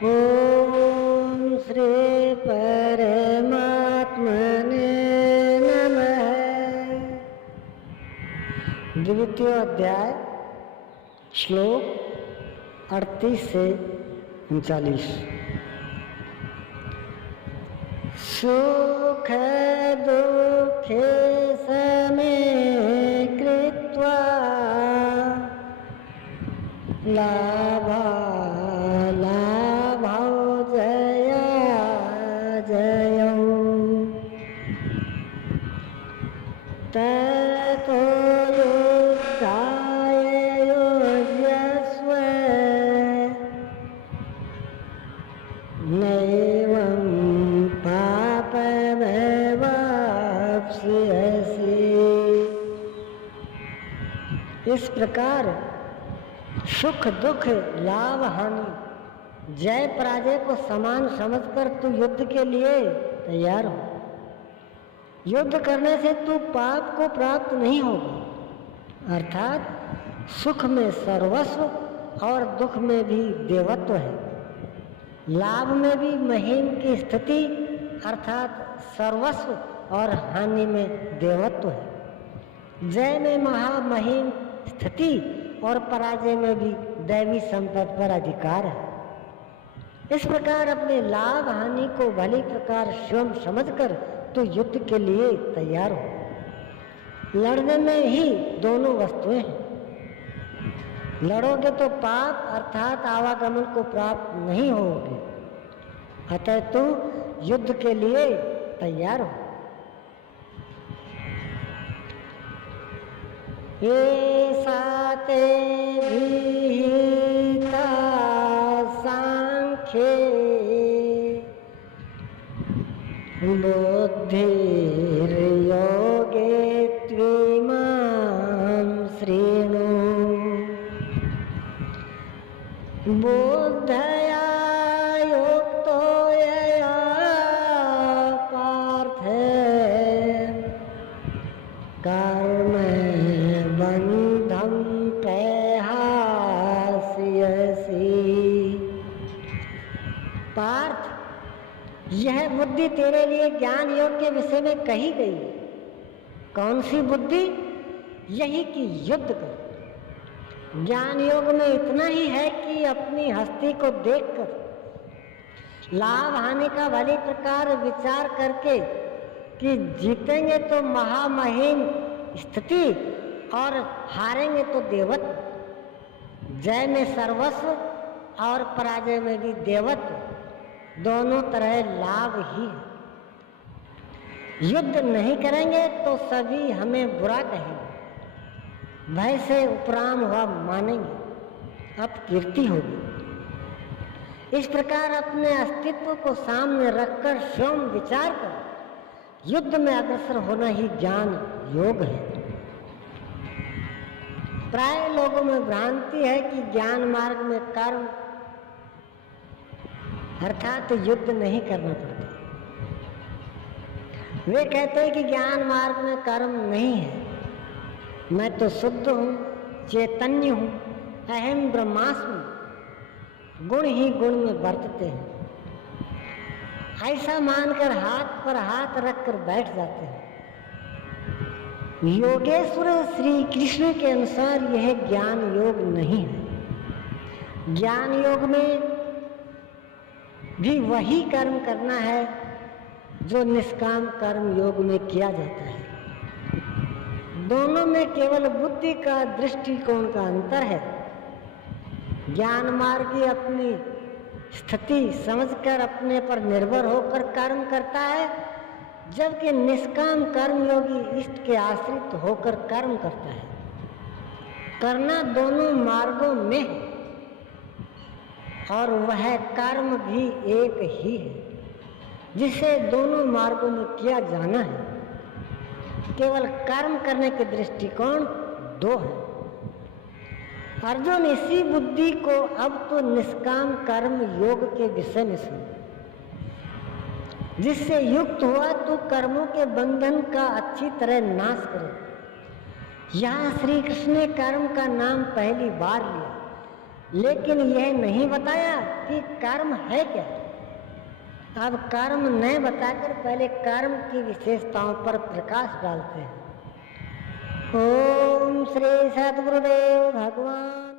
ओम श्री परमात्मने नमः। द्वितीय अध्याय श्लोक 38 से 39। सुख दुखे समे कृत्वा लाभालाभौ जयाजयौ ततो युद्धाय युज्यस्व नैवं पापमेवाप्स्यसि। इस प्रकार सुख दुख लाभ हानि जय पराजय को समान समझकर तू युद्ध के लिए तैयार हो। युद्ध करने से तू पाप को प्राप्त नहीं होगा, अर्थात सुख में सर्वस्व और दुख में भी देवत्व है, लाभ में भी महीन की स्थिति अर्थात सर्वस्व और हानि में देवत्व है, जय में महामहीन स्थिति और पराजय में भी दैवी संपत्ति पर अधिकार है। इस प्रकार अपने लाभ हानि को भली प्रकार स्वयं समझकर तो युद्ध के लिए तैयार हो। लड़ने में ही दोनों वस्तुएं हैं। लड़ोगे तो पाप अर्थात आवागमन को प्राप्त नहीं होगे, अतः तू युद्ध के लिए तैयार हो। ऐसा ते विहिता सांख्ये बुद्धिर्योगे त्विमां शृणु। बुद्धया युक्तो यया पार्थ कर्म बंधं प्रहास्यसि। पार्थ, यह बुद्धि तेरे लिए ज्ञान योग के विषय में कही गई है। कौन सी बुद्धि? यही कि युद्ध कर। ज्ञान योग में इतना ही है कि अपनी हस्ती को देखकर लाभ हानि का भली प्रकार विचार करके कि जीतेंगे तो महामहीन स्थिति और हारेंगे तो देवत्व, जय में सर्वस्व और पराजय में भी देवत्व, दोनों तरह लाभ ही है। युद्ध नहीं करेंगे तो सभी हमें बुरा कहेंगे, भय से उपराम हुआ मानेंगे, अपकीर्ति होगी। इस प्रकार अपने अस्तित्व को सामने रखकर स्वयं विचार कर युद्ध में अग्रसर होना ही ज्ञान योग है। प्राय लोगों में भ्रांति है कि ज्ञान मार्ग में कर्म अर्थात युद्ध नहीं करना पड़ता। वे कहते हैं कि ज्ञान मार्ग में कर्म नहीं है, मैं तो शुद्ध हूँ, चैतन्य हूँ, अहम ब्रह्मास्मि, गुण ही गुण में बरतते हैं। ऐसा मानकर हाथ पर हाथ रखकर बैठ जाते हैं। योगेश्वर श्री कृष्ण के अनुसार यह ज्ञान योग नहीं है। ज्ञान योग में भी वही कर्म करना है जो निष्काम कर्म योग में किया जाता है। दोनों में केवल बुद्धि का दृष्टिकोण का अंतर है। ज्ञान मार्गी अपनी स्थिति समझकर अपने पर निर्भर होकर कर्म करता है, जबकि निष्काम कर्म योगी इष्ट के आश्रित होकर कर्म करता है। करना दोनों मार्गों में है और वह कर्म भी एक ही है जिसे दोनों मार्गों में किया जाना है। केवल कर्म करने के दृष्टिकोण दो है। अर्जुन, इसी बुद्धि को अब तो निष्काम कर्म योग के विषय में सुन, जिससे युक्त हुआ तो कर्मों के बंधन का अच्छी तरह नाश करे। यहाँ श्री कृष्ण ने कर्म का नाम पहली बार लिया लेकिन यह नहीं बताया कि कर्म है क्या। अब कर्म न बताकर पहले कर्म की विशेषताओं पर प्रकाश डालते हैं। ओम श्री सद्गुरुदेव भगवान।